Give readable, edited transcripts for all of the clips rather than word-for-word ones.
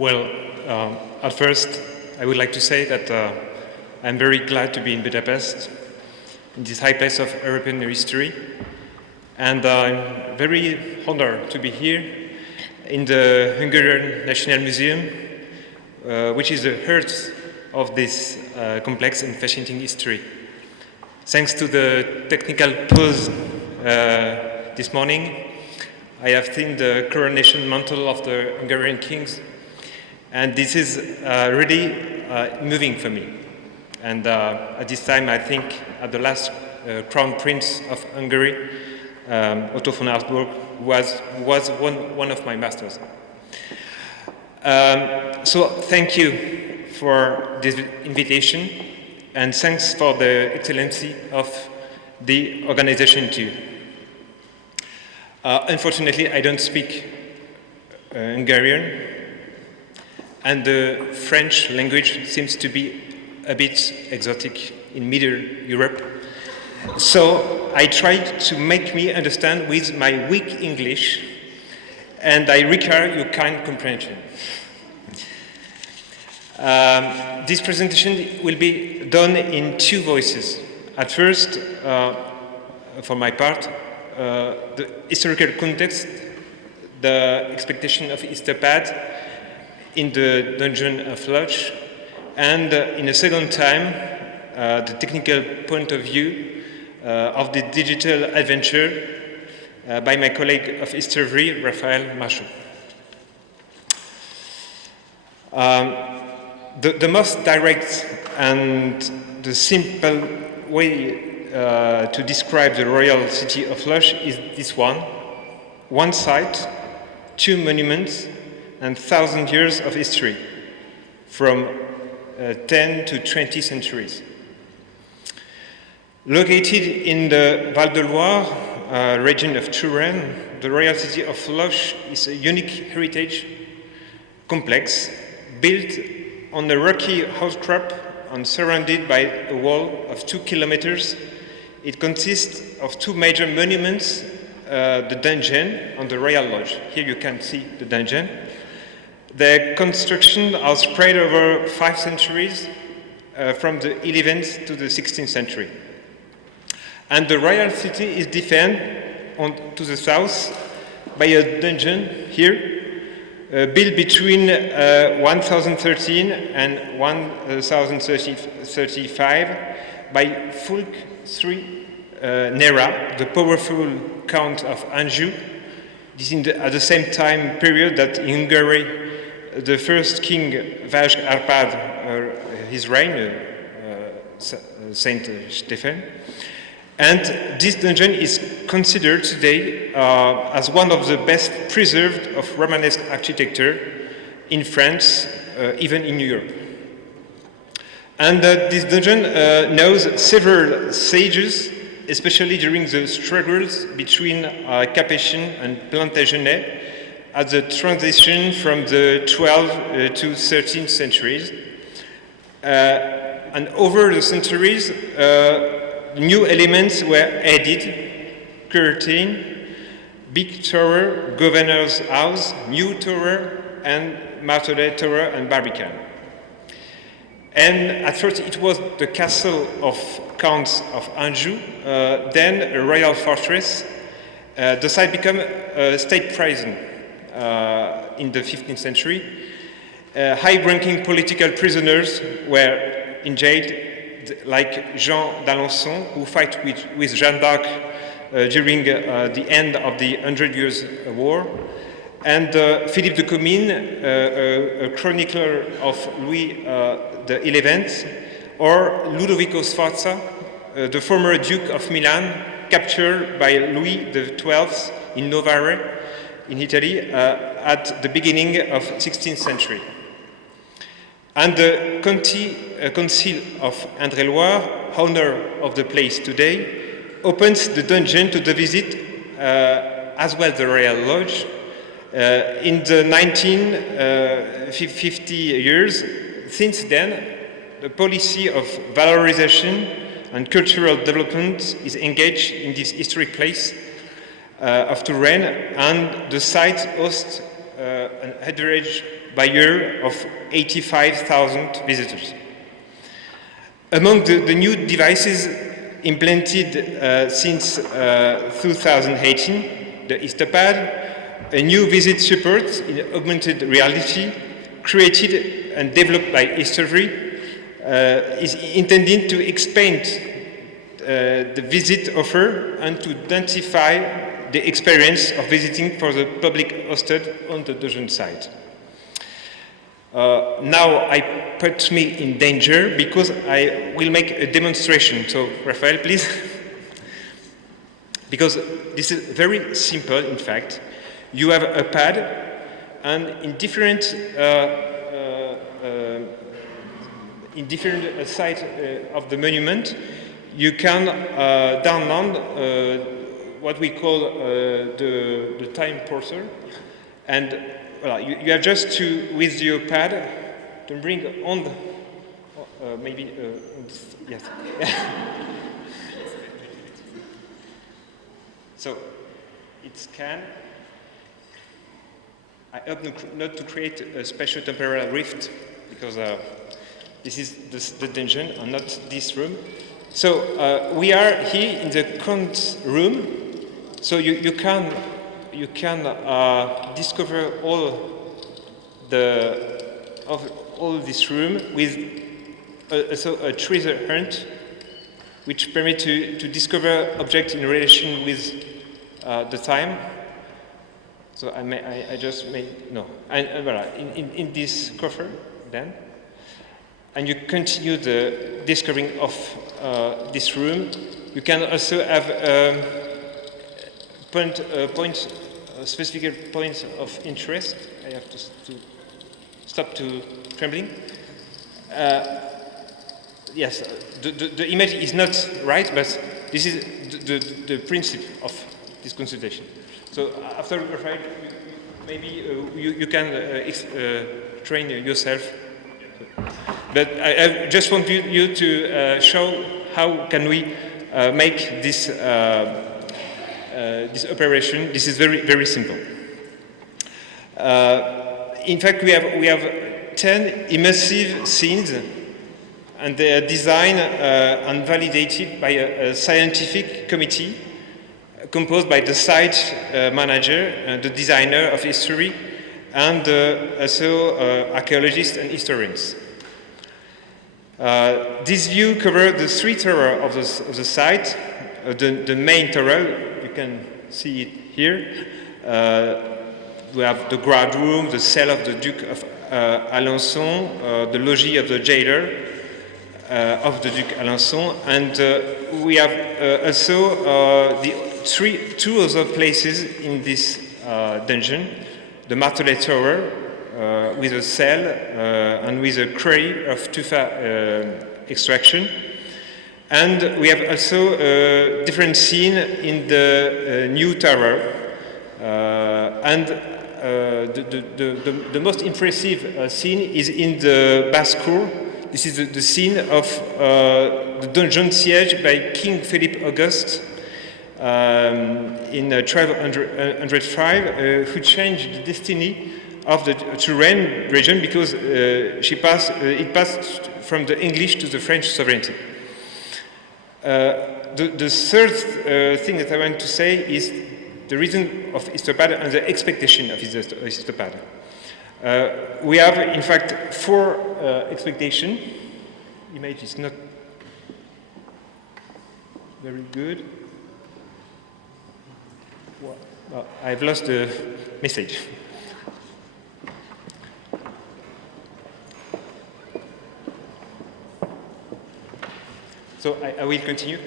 Well, at first, I would like to say that I'm very glad to be in Budapest, in this high place of European history, and I'm very honored to be here in the Hungarian National Museum, which is the heart of this complex and fascinating history. Thanks to the technical pause this morning, I have seen the coronation mantle of the Hungarian kings, and this is really moving for me. And at this time, I think at the last Crown Prince of Hungary, Otto von Habsburg, was one of my masters. So thank you for this invitation, and thanks for the excellency of the organization too. Unfortunately, I don't speak Hungarian, and the French language seems to be a bit exotic in Middle Europe. So I tried to make me understand with my weak English, and I require your kind comprehension. This presentation will be done in two voices. At first, for my part, the historical context, the expectation of Easterpad in the dungeon of Loches, and in a second time, the technical point of view of the digital adventure by my colleague of history, Raphael Machot. The most direct and the simple way to describe the royal city of Loches is this one. One site, two monuments, and 1,000 years of history, from 10 to 20 centuries. Located in the Val de Loire region of Touraine, the royal city of Loches is a unique heritage complex built on a rocky outcrop and surrounded by a wall of 2 kilometers. It consists of two major monuments, the dungeon and the royal lodge. Here you can see the dungeon. The construction are spread over 5 centuries, from the 11th to the 16th century. And the royal city is defended to the south by a dungeon here, built between 1013 and 1035 by Fulk III Nera, the powerful Count of Anjou. This is at the same time period that in Hungary the first king Vajk Arpad, his reign, Saint Stephen. And this dungeon is considered today as one of the best preserved of Romanesque architecture in France, even in Europe. And this dungeon knows several sages, especially during the struggles between Capetian and Plantagenet at the transition from the 12th to 13th centuries. And over the centuries, new elements were added: curtain, big tower, governor's house, new tower, and Martelet tower and barbican. And at first it was the castle of Counts of Anjou, then a royal fortress. The site became a state prison in the 15th century. High-ranking political prisoners were in jail, like Jean d'Alençon, who fought with Jeanne d'Arc during the end of the 100 Years' War, and Philippe de Comines, a chronicler of Louis XI, or Ludovico Sforza, the former Duke of Milan, captured by Louis XII in Novare, in Italy, at the beginning of 16th century. And the Council of Indre-et-Loire, owner of the place today, opens the dungeon to the visit, as well the Royal Lodge. In the 1950 years, since then, the policy of valorization and cultural development is engaged in this historic place of Touraine, and the site hosts an heritage by year of 85,000 visitors. Among the new devices implemented since 2018, the Histopad, a new visit support in augmented reality, created and developed by History, is intended to expand the visit offer and to identify the experience of visiting for the public hosted on the dungeon site. Now I put me in danger because I will make a demonstration. So, Raphael, please. Because this is very simple, in fact. You have a pad, and in different sites of the monument, you can download what we call the time parser, and you have just to, with your pad, to bring on the, yes. So, it scans. I hope not to create a special temporal rift, because this is the dungeon and not this room. So we are here in the count room. So you can discover all this room with a treasure hunt, which permits to discover objects in relation with the time. So I just made no. And in this coffer then, and you continue the discovering of this room. You can also have specific points of interest. I have to stop to trembling. Yes, the image is not right, but this is the principle of this consultation. So after Raphael, maybe you can train yourself. But I just want you to show how can we make this this operation. This is very simple. In fact, we have 10 immersive scenes, and they are designed and validated by a scientific committee composed by the site manager, the designer of History, and also archaeologists and historians. This view covers the three towers of the site. The main tower, you can see it here. We have the guard room, the cell of the Duke of Alençon, the logis of the jailer of the Duke Alençon, and we have also two other places in this dungeon: the Martelet Tower with a cell and with a quarry of tufa extraction. And we have also a different scene in the new tower. And the most impressive scene is in the basse cour. This is the scene of the dungeon siege by King Philip August in 1205, who changed the destiny of the Touraine region because it passed from the English to the French sovereignty. The third thing that I want to say is the reason of Histopad and the expectation of Histopad. We have, in fact, 4 expectations. Image is not very good. Well, I've lost the message. So I will continue.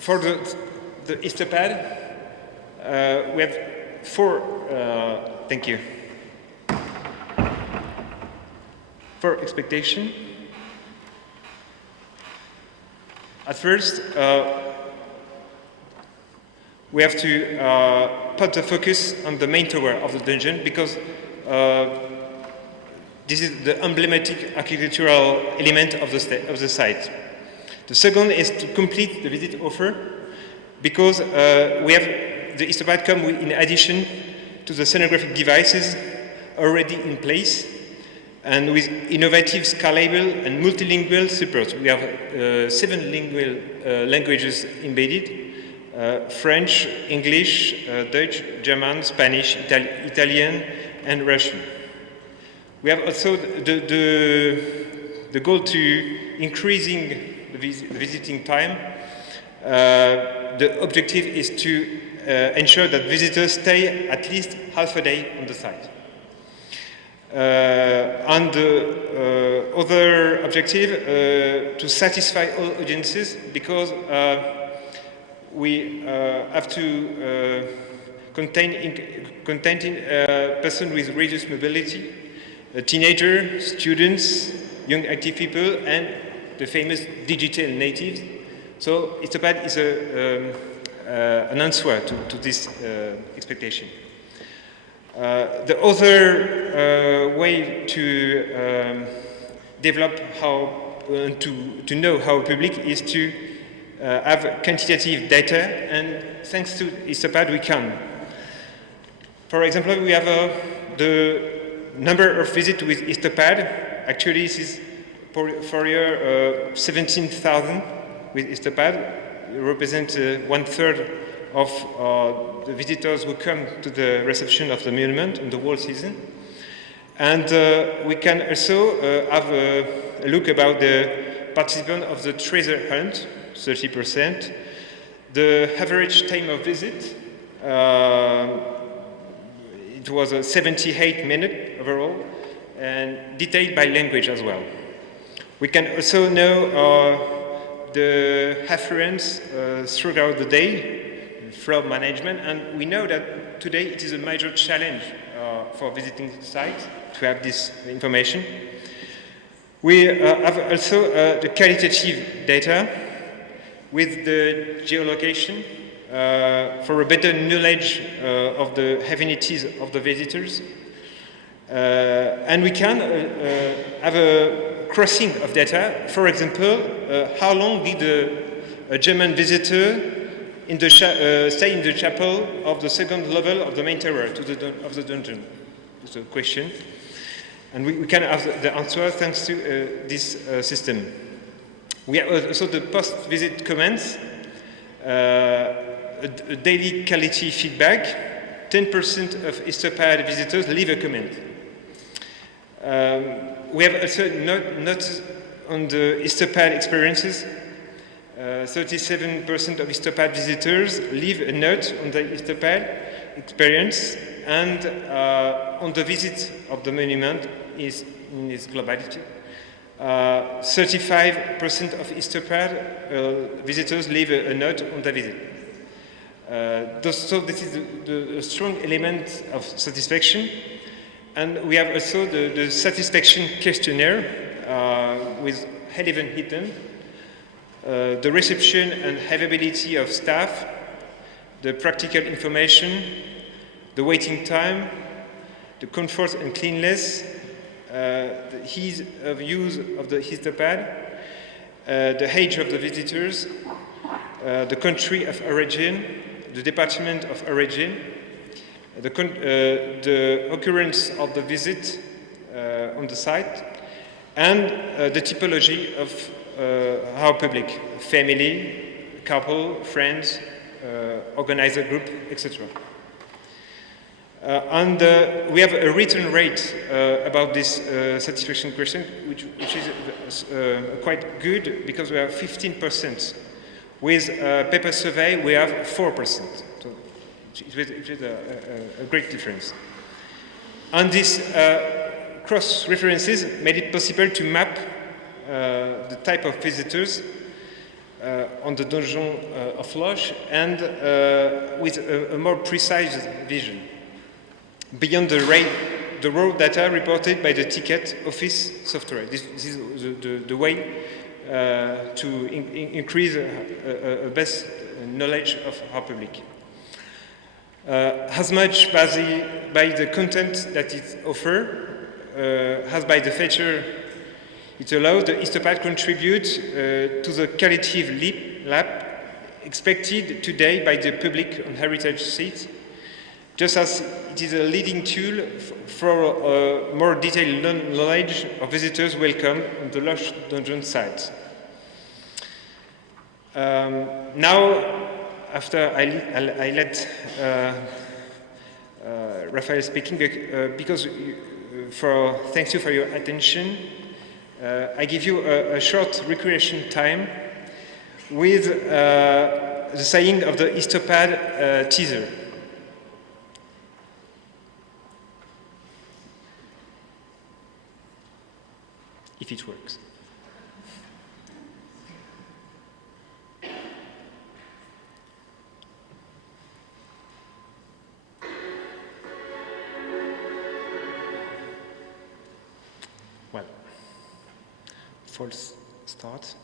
For the Histopad, we have 4. Thank you. 4 expectations. At first, we have to put the focus on the main tower of the dungeon because this is the emblematic architectural element of the site. The second is to complete the visit offer because we have the Histopad come in addition to the scenographic devices already in place, and with innovative, scalable, and multilingual support. We have 7 languages embedded: French, English, Dutch, German, Spanish, Italian, and Russian. We have also the goal to increasing the visiting time. The objective is to ensure that visitors stay at least half a day on the site. And the other objective to satisfy all audiences, because we have to contain a person with reduced mobility, a teenager, students, young active people, and the famous digital natives. So Histopad is an answer to this expectation. The other way to develop how to know how public is to have quantitative data, and thanks to Histopad we can. For example, we have the number of visits with Histopad. Actually, this is for year 17,000 with Histopad. It represents 1/3 of the visitors who come to the reception of the monument in the whole season. And we can also have a look about the participants of the treasure hunt, 30%. The average time of visit, it was 78 minutes overall, and detailed by language as well. We can also know the affluence throughout the day, flow management, and we know that today it is a major challenge for visiting sites to have this information. We have also the qualitative data with the geolocation for a better knowledge of the affinities of the visitors. And we can have a crossing of data. For example, how long did a German visitor stay in the chapel of the second level of the main tower of the dungeon? It's a question. And we can have the answer thanks to this system. We have also the post-visit comments, a daily quality feedback. 10% of Histopad visitors leave a comment. We have also notes on the Histopad experiences. 37% of Histopad visitors leave a note on the Histopad experience, and on the visit of the monument in its globality. 35% of Histopad visitors leave a note on the visit. So this is the strong element of satisfaction. And we have also the satisfaction questionnaire with 11 items. The reception and availability of staff, the practical information, the waiting time, the comfort and cleanliness, the ease of use of the Histopad, the age of the visitors, the country of origin, the department of origin, the occurrence of the visit on the site, and the typology of our public: family, couple, friends, organizer group, etc. And we have a written rate about this satisfaction question, which is quite good, because we have 15%. With paper survey, we have 4%. So it is a great difference. And these cross-references made it possible to map the type of visitors on the Donjon of Loches, and with a more precise vision, beyond the raw data reported by the ticket office software. This is the way to increase a best knowledge of our public. As much by the content that it offers, as by the feature it allows, the Histopad contribute to the qualitative leap expected today by the public on heritage sites, just as it is a leading tool for more detailed knowledge of visitors welcome on the Lost Dungeon site. Now, after I let Raphael speaking, thanks you for your attention, I give you a short recreation time with the saying of the Histopad teaser. If it works. Well, false start.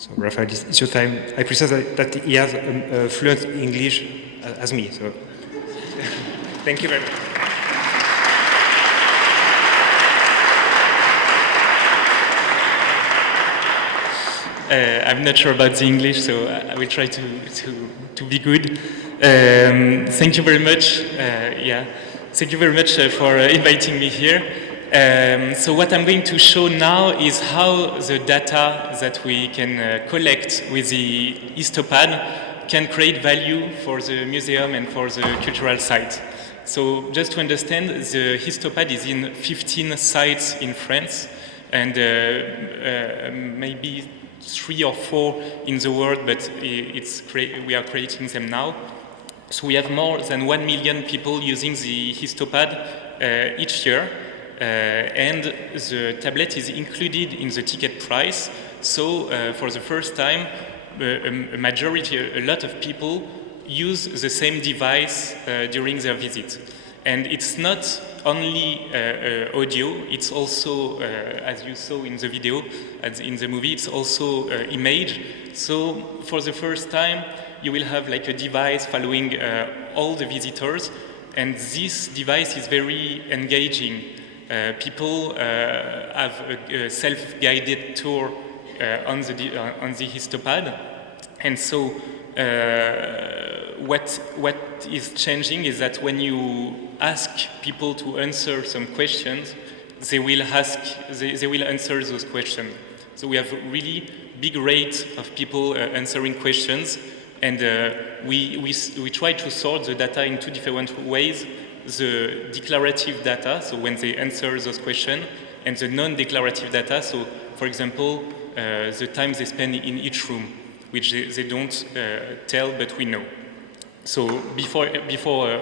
So, Raphael, it's your time. I presume that he has fluent English as me. So, thank you very much. I'm not sure about the English, so I will try to be good. Thank you very much. Thank you very much for inviting me here. So what I'm going to show now is how the data that we can collect with the Histopad can create value for the museum and for the cultural site. So just to understand, the Histopad is in 15 sites in France and maybe 3 or 4 in the world, but we are creating them now. So we have more than 1 million people using the Histopad each year. And the tablet is included in the ticket price. So for the first time, a lot of people use the same device during their visit. And it's not only audio, it's also, as you saw in the video, as in the movie, it's also image. So for the first time, you will have like a device following all the visitors. And this device is very engaging. People have a self-guided tour on the Histopad, and so what is changing is that when you ask people to answer some questions, they will answer those questions. So we have a really big rate of people answering questions, and we try to sort the data in 2 different ways. The declarative data, so when they answer those questions, and the non-declarative data, so for example, the time they spend in each room, which they don't tell, but we know. So before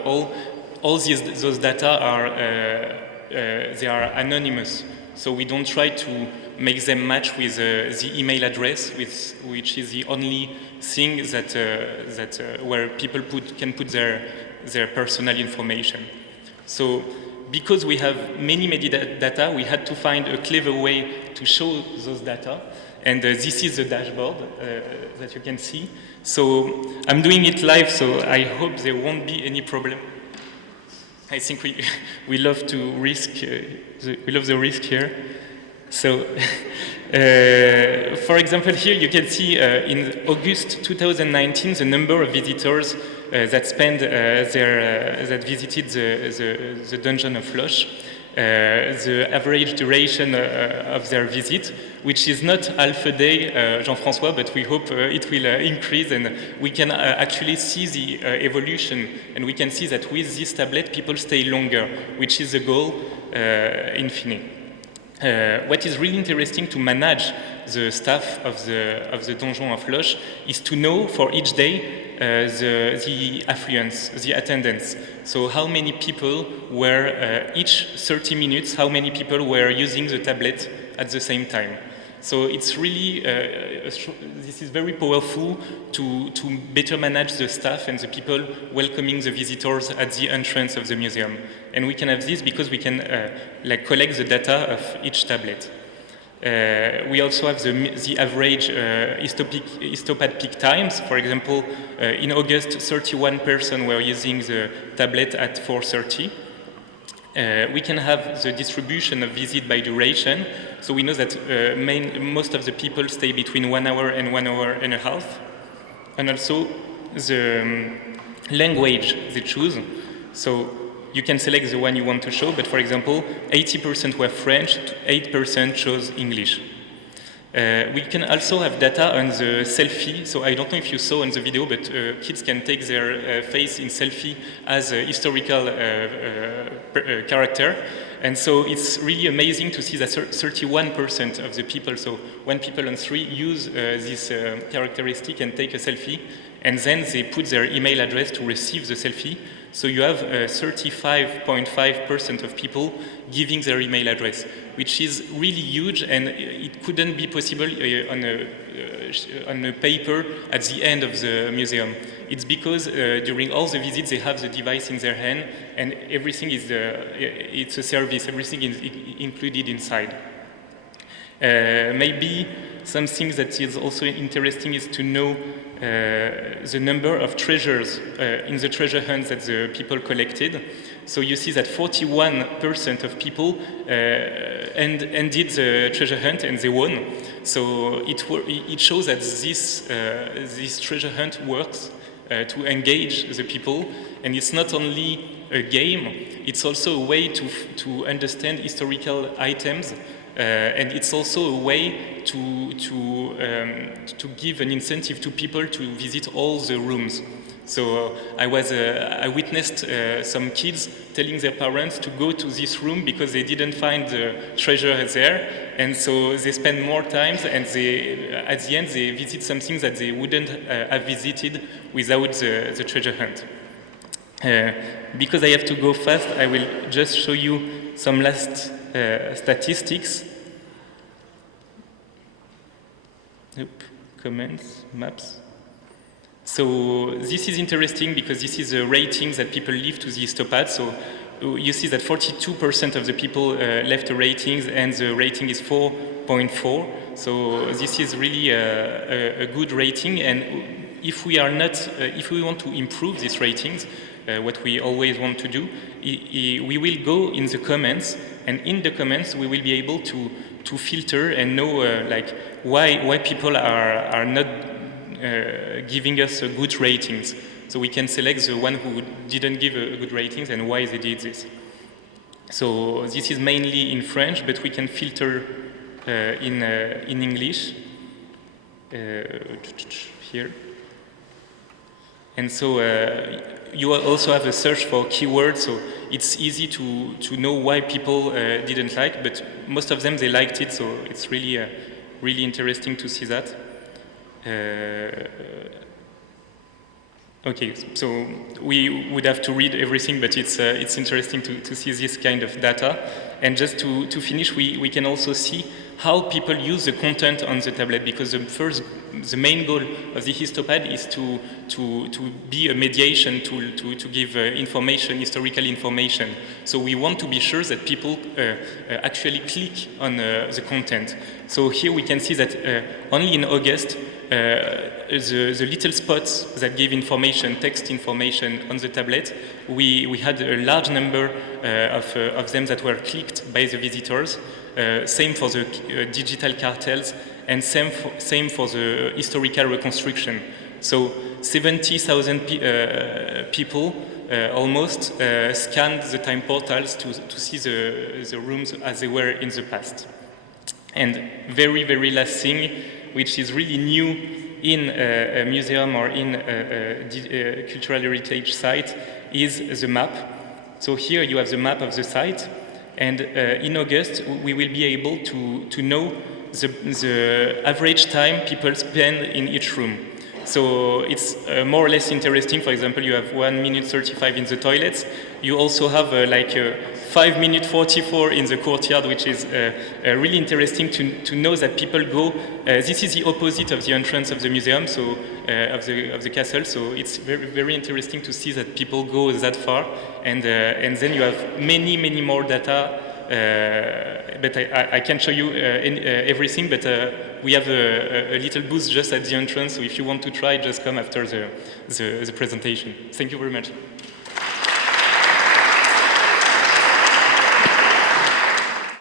all those data are they are anonymous. So we don't try to make them match with the email address, which is the only thing where people can put their personal information. So because we have many data, we had to find a clever way to show those data. And this is the dashboard that you can see. So I'm doing it live, so I hope there won't be any problem. I think we love to risk, we love the risk here. So, for example, here you can see in August 2019 the number of visitors that visited the dungeon of Floch. The average duration of their visit, which is not half a day, Jean-François, but we hope it will increase, and we can actually see the evolution, and we can see that with this tablet people stay longer, which is the goal in fine. What is really interesting to manage the staff of the Donjon of Floch is to know for each day the affluence, the attendance. So how many people were each 30 minutes, how many people were using the tablet at the same time. So it's really, this is very powerful to better manage the staff and the people welcoming the visitors at the entrance of the museum. And we can have this because we can collect the data of each tablet. We also have the average histopad peak times. For example, in August, 31% were using the tablet at 4:30. We can have the distribution of visit by duration. So we know that most of the people stay between 1 hour and 1 hour and a half. And also the language they choose. So you can select the one you want to show, but for example, 80% were French, 8% chose English. We can also have data on the selfie. So I don't know if you saw in the video, but kids can take their face in selfie as a historical character. And so it's really amazing to see that 31% of the people, so 1 people on 3, use this characteristic and take a selfie, and then they put their email address to receive the selfie. So you have 35.5% of people giving their email address, which is really huge, and it couldn't be possible on a paper at the end of the museum. It's because during all the visits they have the device in their hand, and everything is it's a service, everything is included inside. Maybe something that is also interesting is to know the number of treasures in the treasure hunt that the people collected. So you see that 41% of people ended the treasure hunt and they won. So it shows that this treasure hunt works to engage the people, and it's not only a game, it's also a way to understand historical items. And it's also a way to give an incentive to people to visit all the rooms. So I witnessed some kids telling their parents to go to this room because they didn't find the treasure there, and so they spend more time, and at the end they visit something that they wouldn't have visited without the treasure hunt. Because I have to go fast, I will just show you some last statistics. Comments, maps. So this is interesting because this is a rating that people leave to the histopad. So you see that 42% of the people left a rating, and the rating is 4.4. So this is really a good rating. And if we want to improve these ratings, what we always want to do, we will go in the comments, and in the comments we will be able to filter and know why people are not giving us good ratings. So we can select the one who didn't give a good ratings and why they did this. So this is mainly in French, but we can filter in English here. And so you also have a search for keywords, so it's easy to know why people didn't like, but most of them, they liked it, so it's really, really interesting to see that. Okay, so we would have to read everything, but it's interesting to see this kind of data. And just to finish, we can also see how people use the content on the tablet, because the first the main goal of the Histopad is to be a mediation tool to give information, historical information. So we want to be sure that people actually click on the content. So here we can see that only in August, the little spots that give information, text information on the tablet, we had a large number of them that were clicked by the visitors. Same for the digital cartels, and same for the historical reconstruction. So 70,000 people almost scanned the time portals to see the rooms as they were in the past. And very, very last thing, which is really new in a museum or in a cultural heritage site, is the map. So here you have the map of the site, and in August we will be able to know the average time people spend in each room. So it's more or less interesting. For example, you have 1 minute 35 in the toilets. You also have 5 minute 44 in the courtyard, which is really interesting to know that people go. This is the opposite of the entrance of the museum, so of the castle. So it's very, very interesting to see that people go that far, and then you have many more data. But I can't show you everything, but we have a little booth just at the entrance, so if you want to try, just come after the presentation. Thank you very much.